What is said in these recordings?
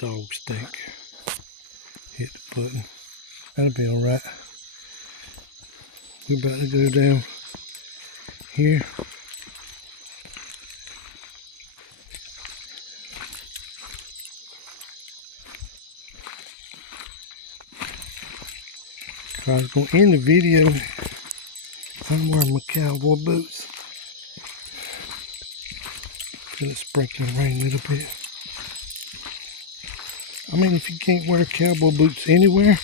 dog stink. Hit the button. That'll be alright. We're about to go down here. I was going to end the video. I'm wearing my cowboy boots. Gonna sprinkle rain a little bit. I mean, if you can't wear cowboy boots anywhere,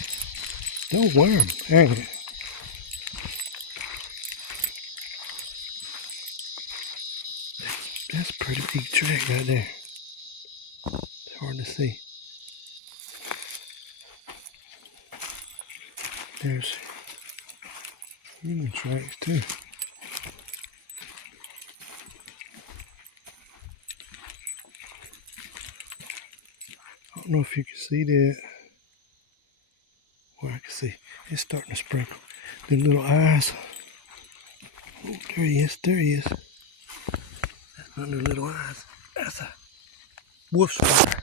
don't wear them. Dang it. That's a pretty big track right there. It's hard to see. There's human tracks too. I don't know if you can see that. Well, I can see it's starting to sprinkle. The little eyes. Oh, there he is. There he is. That's not no little eyes. That's a wolf spider.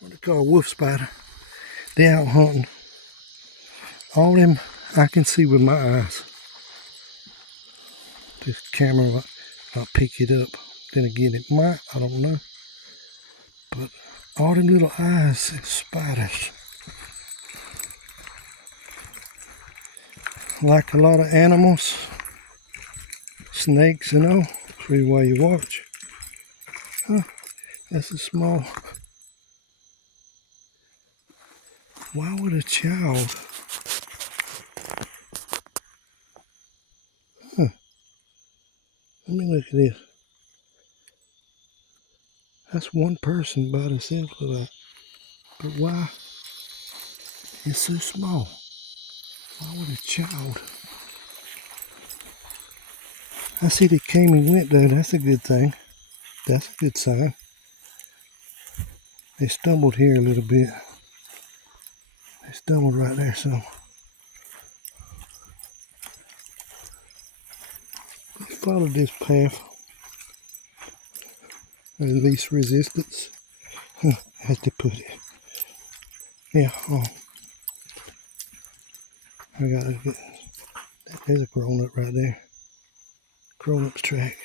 What they call a wolf spider. They out hunting. All them I can see with my eyes. This camera, I'll pick it up. Then again, it might. I don't know. But all them little eyes and spiders. Like a lot of animals, snakes and all. That's really why you watch. Huh? That's a small. Why would a child? Huh. Let me look at this. That's one person by themselves for that. But why? It's so small. Why would a child? I see they came and went though. That's a good thing. That's a good sign. They stumbled here a little bit. They stumbled right there, so let's follow this path. At least resistance, as they put it. Yeah, I gotta get. There's a grown-up right there. Grown-up's track.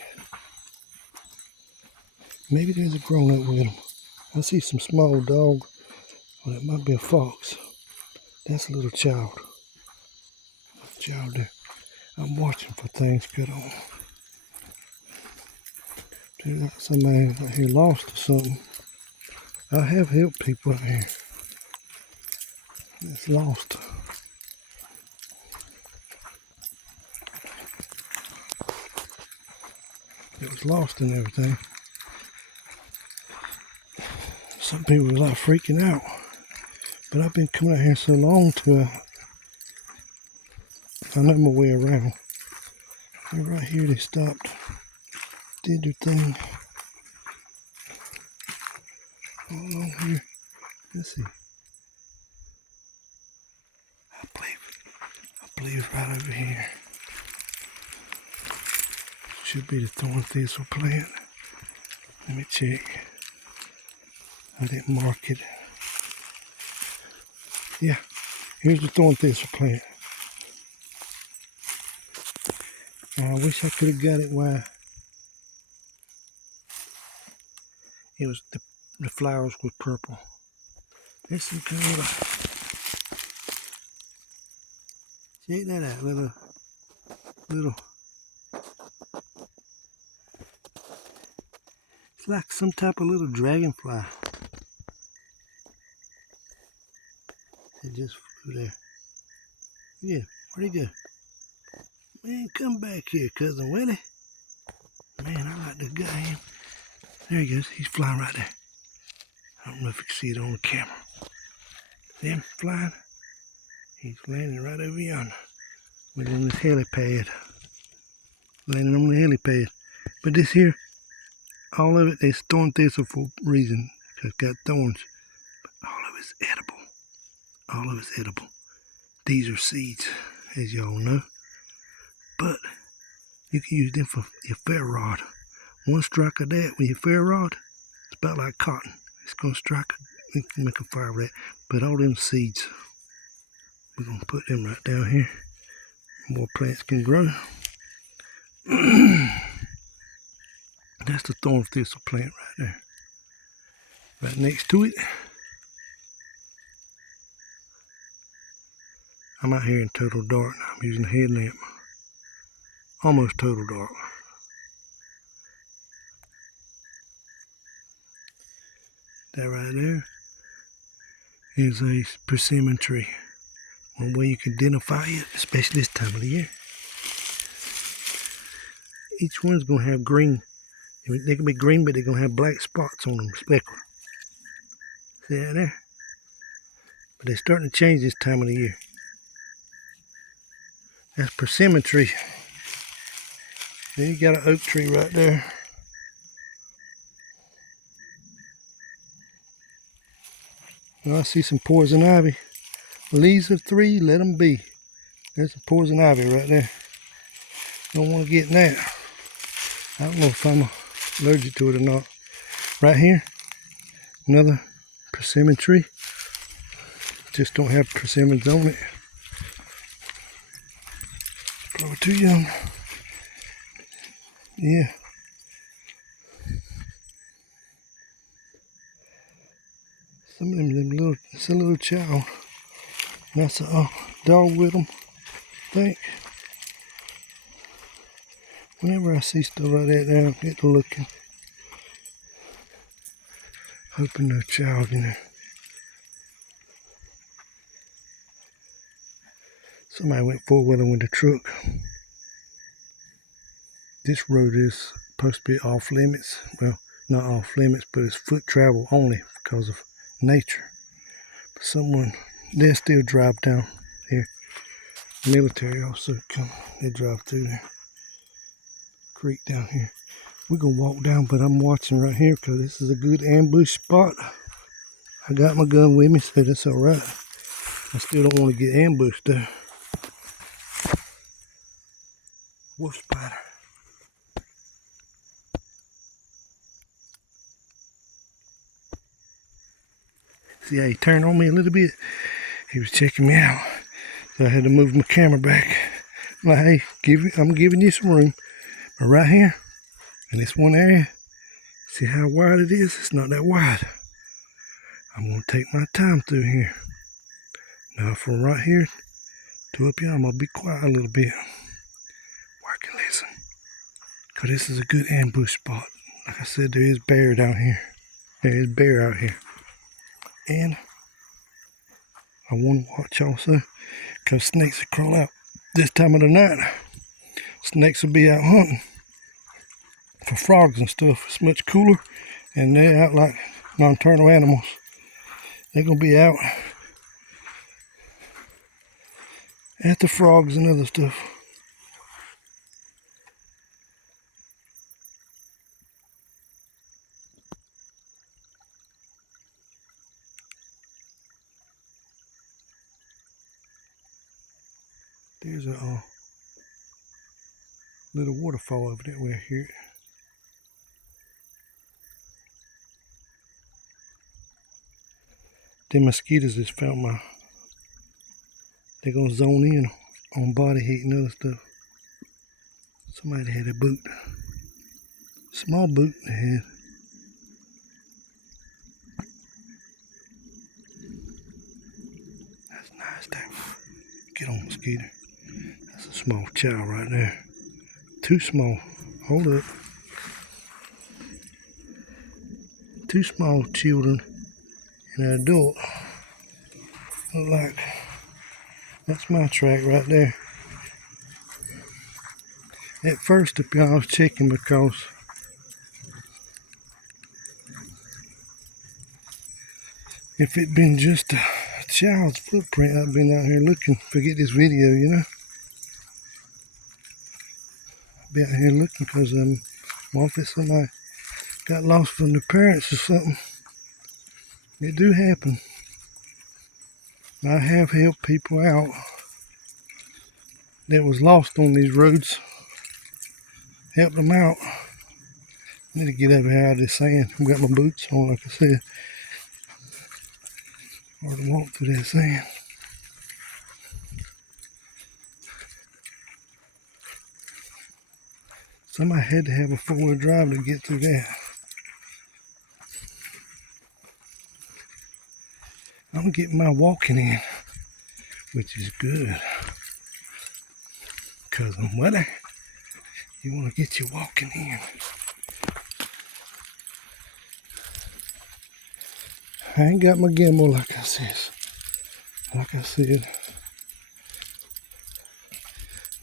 Maybe there's a grown-up with him. I see some small dog. Well, it might be a fox. That's a little child. Child there. I'm watching for things good on. There's like somebody out here lost or something. I have helped people out here that's lost. It was lost and everything. Some people were like freaking out. But I've been coming out here so long to I know my way around. And right here they stopped, did their thing. All along here. Let's see. I believe right over here. Should be the thorn thistle plant. Let me check. I didn't mark it. Yeah, here's the thorn thistle plant. I wish I could have got it while it was the flowers were purple. There's some kind of check that out, little. It's like some type of little dragonfly. It just flew there. Yeah, where'd he go? Man, come back here, Cousin Willie. Man, I like to get him. There he goes. He's flying right there. I don't know if you can see it on the camera. See him flying? He's landing right over yonder. We're on this helipad. Landing on the helipad. But this here, all of it, is thorn thistle for a reason. Because it's got thorns. But all of it's edible. All of it's edible. These are seeds, as y'all know. But You can use them for your ferro rod. One strike of that with your ferro rod, it's about like cotton. It's gonna strike, you can make a fire with that. But all them seeds, we're gonna put them right down here. More plants can grow. That's the thorn thistle plant right there. Right next to it, I'm out here in total dark now. I'm using a headlamp. Almost total dark. That right there is a persimmon tree. One way you can identify it, especially this time of the year. Each one's gonna have green. They can be green, but they're gonna have black spots on them, speckle. See that there? But they're starting to change this time of the year. That's persimmon tree. Then you got an oak tree right there. And I see some poison ivy. Leaves of 3, let them be. There's some poison ivy right there. Don't want to get in that. I don't know if I'm allergic to it or not. Right here, another persimmon tree. Just don't have persimmons on it. Probably too young. Yeah. Some of them little, it's a little child. And that's a dog with them, I think. Whenever I see stuff like that, then I get to looking. Hoping no child in there. Somebody went four-wheeling with a truck. This road is supposed to be off limits. Well, not off limits, but it's foot travel only because of nature. But someone, they still drive down here. Military also come, they drive through there. Creek down here. We're gonna walk down, but I'm watching right here because this is a good ambush spot. I got my gun with me, so that's alright. I still don't want to get ambushed though. Wolf spider. See how he turned on me a little bit? He was checking me out. So I had to move my camera back. I'm like, hey, I'm giving you some room. But right here, in this one area, see how wide it is? It's not that wide. I'm going to take my time through here. Now from right here to up here, I'm going to be quiet a little bit. Where I can listen. Because this is a good ambush spot. Like I said, there is bear down here. There is bear out here. And I want to watch also, because snakes will crawl out this time of the night. Snakes will be out hunting for frogs and stuff. It's much cooler, and they're out like nocturnal animals. They're going to be out at the frogs and other stuff. There's a little waterfall over that way here. The mosquitoes just found they're gonna zone in on body heat and other stuff. Somebody had a boot. Small boot they had. That's nice there. Get on, mosquito. That's a small child right there. Too small. Hold up. Two small children and an adult. Look like that's my track right there. At first, I was checking because if it'd been just a child's footprint, I'd been out here looking. Forget this video, you know. I'd be out here looking because what if somebody got lost from their parents or something. It do happen. I have helped people out that was lost on these roads. help them out. I need to get up here out of this sand. I've got my boots on, like I said. Hard to walk through that sand. Somebody had to have a four-wheel drive to get through that. I'm getting my walking in, which is good. Cousin Willie, you want to get your walking in. I ain't got my gimbal like I said.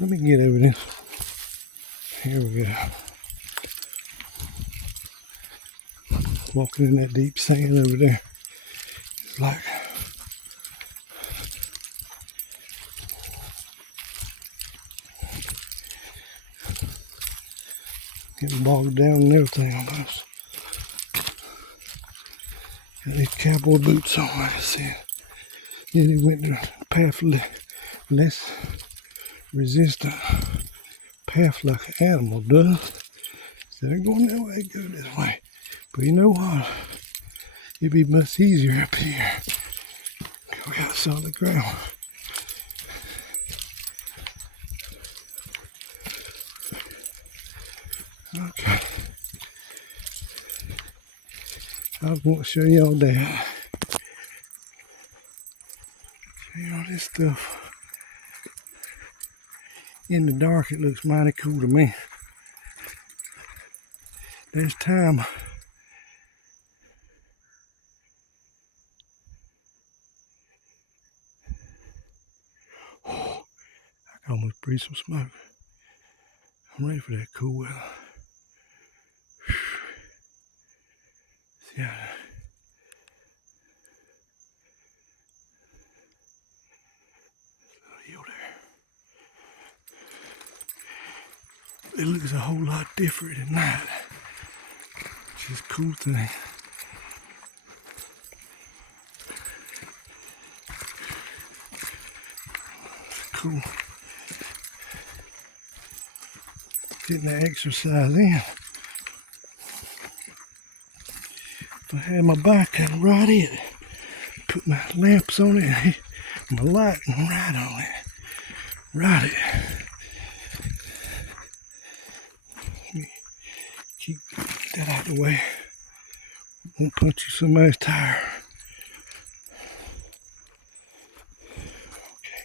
Let me get over this. Here we go. Walking in that deep sand over there. It's like getting bogged down and everything almost. Got these cowboy boots on, like I said. Yeah, they went the path less resistant path like an animal does. Instead of going that way, go this way. But you know what? It'd be much easier up here. We got solid ground. Okay. I was going to show y'all that. Show y'all this stuff. In the dark, it looks mighty cool to me. There's time. I can almost breathe some smoke. I'm ready for that cool weather. Yeah. It looks a whole lot different at night, which is a cool thing. Cool. Getting that exercise in. If I had my bike, I'd ride it. Put my lamps on it, my light, and ride on it. Ride it. Keep that out of the way. Won't punch you somebody's tire. Okay.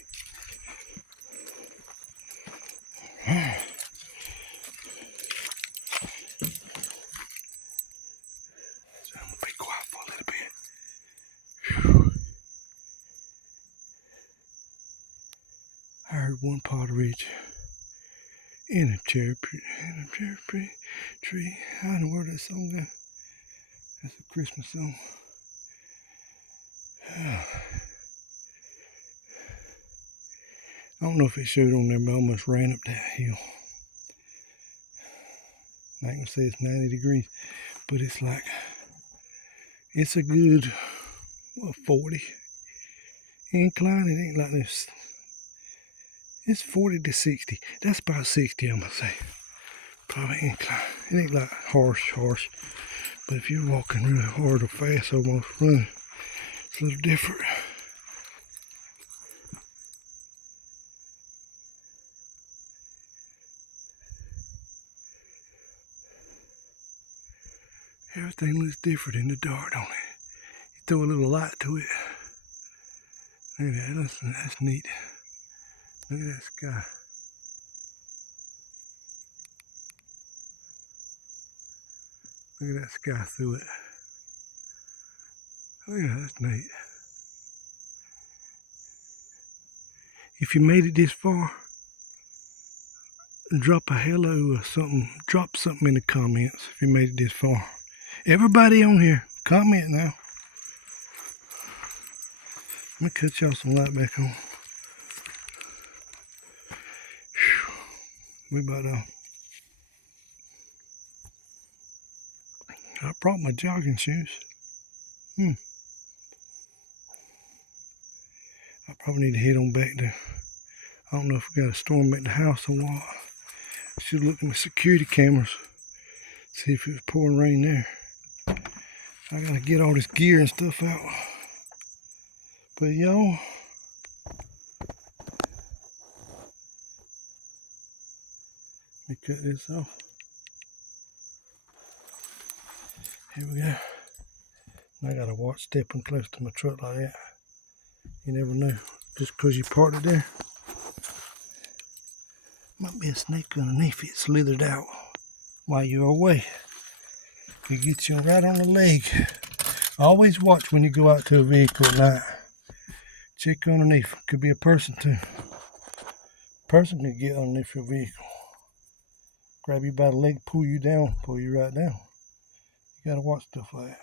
So I'm gonna be quiet for a little bit. Whew. I heard one partridge in a cherry tree. I don't know where that song goes. That's a Christmas song. I don't know if it showed on there, but I almost ran up that hill. I ain't gonna say it's 90 degrees, but it's like, it's a good, 40 incline. It ain't like this. It's 40 to 60. That's about 60, I'm gonna say. Probably incline. It ain't like harsh. But if you're walking really hard or fast, almost running, it's a little different. Everything looks different in the dark, don't it? You throw a little light to it. Look at that, that's neat. Look at that sky. Look at that sky through it. Look at that, that's neat. If you made it this far, drop a hello or something. Drop something in the comments if you made it this far. Everybody on here, comment now. Let me cut y'all some light back on. Whew. We about done. I brought my jogging shoes. I probably need to head on back there. I don't know if we got a storm at the house or what. Should look in the security cameras. See if it was pouring rain there. I gotta get all this gear and stuff out. But y'all, let me cut this off. Here we go. I gotta watch stepping close to my truck like that. You never know. Just because you parked it there. Might be a snake underneath it, slithered out while you're away. It gets you right on the leg. Always watch when you go out to a vehicle at night. Check underneath. Could be a person too. Person can get underneath your vehicle. Grab you by the leg, pull you right down. You gotta watch stuff like that.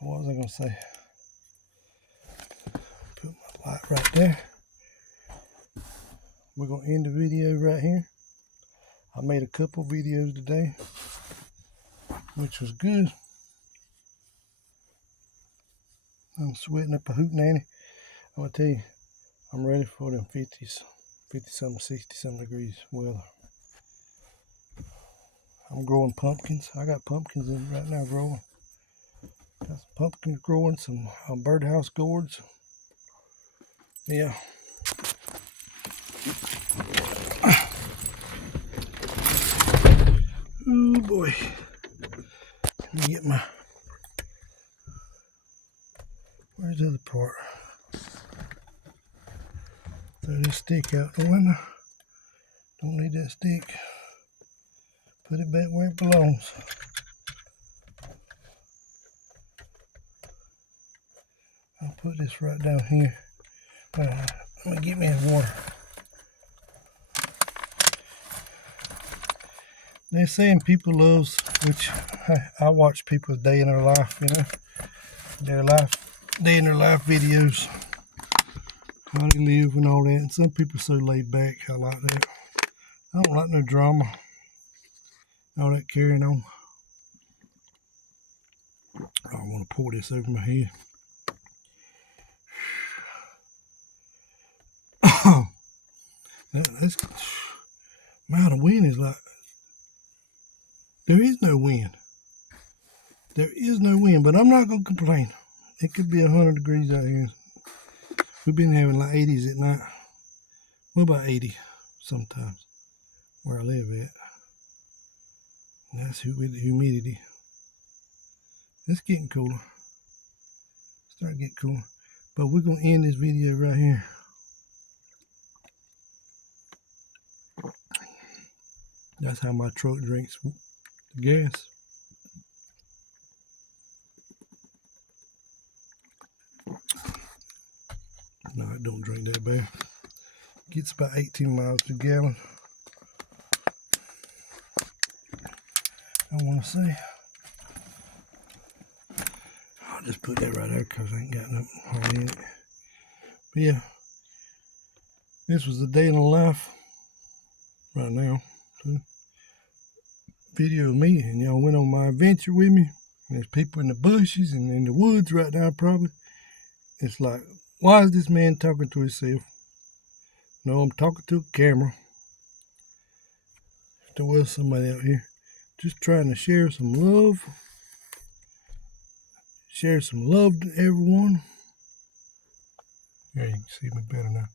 What was I gonna say? Put my light right there. We're gonna end the video right here. I made a couple videos today, which was good. I'm sweating up a hootenanny. I'm gonna tell you, I'm ready for them 50s, 50-something, 60-something degrees weather. I'm growing pumpkins. I got pumpkins in right now growing. Got some pumpkins growing, some birdhouse gourds. Yeah. Oh boy. Let me get my... Where's the other part? Throw this stick out the window. Don't need that stick. Put it back where it belongs. I'll put this right down here. Let me get me a water. They're saying people loves, which I watch people's day in their life, you know, day in their life videos, how they live and all that. And some people are so laid back. I like that. I don't like no drama, all that carrying on. I want to pour this over my head. That's, man, the wind is like, there is no wind. There is no wind, but I'm not going to complain. It could be 100 degrees out here. We've been having like 80s at night. What about 80 sometimes where I live at? And that's with the humidity. It's getting cooler. Starting to get cooler. But we're going to end this video right here. That's how my truck drinks the gas. No, it don't drink that bad. Gets about 18 miles per gallon. I want to say. I'll just put that right there because I ain't got no hole in it. But yeah, this was the day in the life right now. So, video of me, and y'all went on my adventure with me. And there's people in the bushes and in the woods right now probably. It's like, why is this man talking to himself? No, I'm talking to a camera. If there was somebody out here just trying to share some love. Share some love to everyone. Yeah, you can see me better now.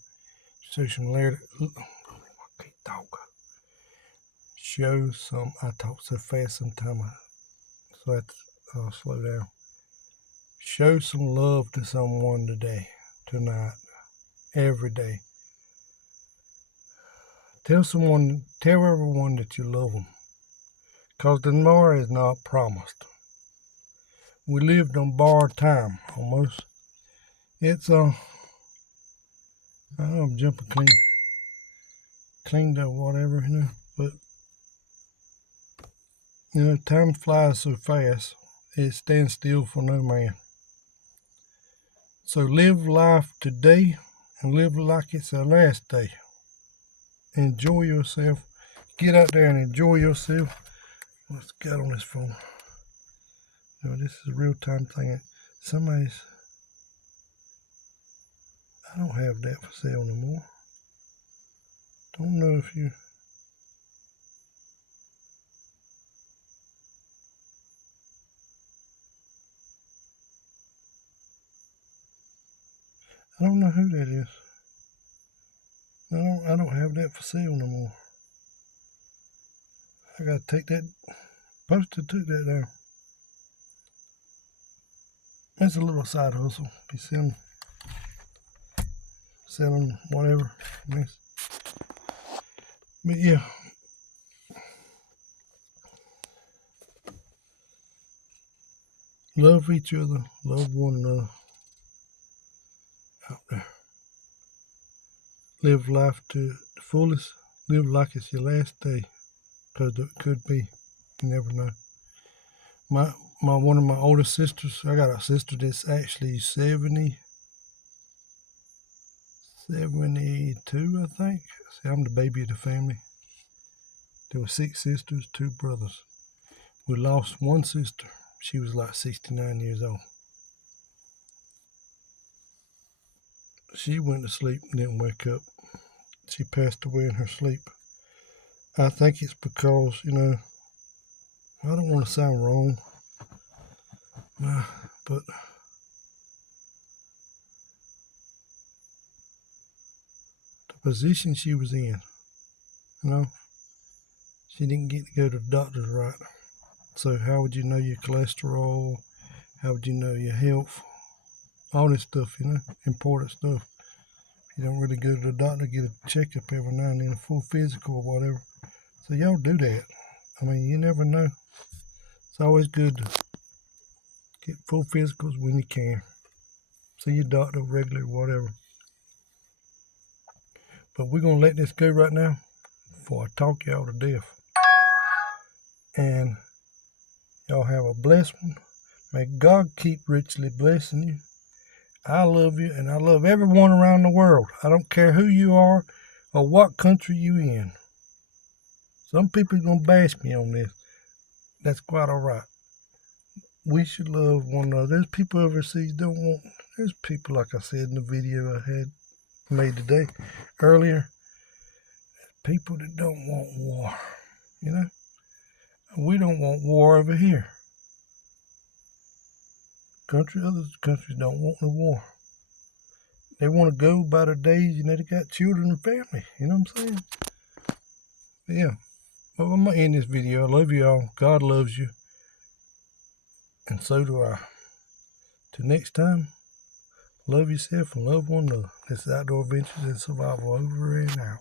Show some layer. I can't talk. Show some. I talk so fast sometimes, so I have to slow down. Show some love to someone today, tonight, every day. Tell everyone that you love them, because tomorrow is not promised. We lived on borrowed time, almost. It's I'm jumping cleaned up, whatever, you know. But you know, time flies so fast, it stands still for no man. So live life today and live like it's the last day. Enjoy yourself. Get out there and enjoy yourself. Let's get on this phone. No, this is a real-time thing. I don't have that for sale no more. Don't know if you... I don't know who that is. I don't have that for sale no more. I gotta take that. Posted took that down. That's a little side hustle. Be selling whatever. But yeah. Love each other. Love one another. Out there. Live life to the fullest. Live like it's your last day. Because it could be. You never know. One of my older sisters, I got a sister that's actually 72, I think. See, I'm the baby of the family. There were 6 sisters, 2 brothers. We lost one sister. She was like 69 years old. She went to sleep and didn't wake up. She passed away in her sleep. I think it's because, I don't want to sound wrong, but the position she was in, she didn't get to go to the doctors right. So how would you know your cholesterol? How would you know your health? All this stuff, important stuff. You don't really go to the doctor, get a checkup every now and then, a full physical or whatever. So y'all do that. I mean, you never know. It's always good to get full physicals when you can. See your doctor regularly, whatever. But we're going to let this go right now before I talk y'all to death. And y'all have a blessed one. May God keep richly blessing you. I love you, and I love everyone around the world. I don't care who you are or what country you in. Some people are going to bash me on this. That's quite all right. We should love one another. There's people overseas there's people, like I said in the video I had made today, earlier, people that don't want war, We don't want war over here. Other countries don't want the war. They want to go by their days, they got children and family, you know what I'm saying? But yeah. Well, I'm going to end this video. I love you all. God loves you. And so do I. Till next time, love yourself and love one another. This is Outdoor Adventures and Survival over and out.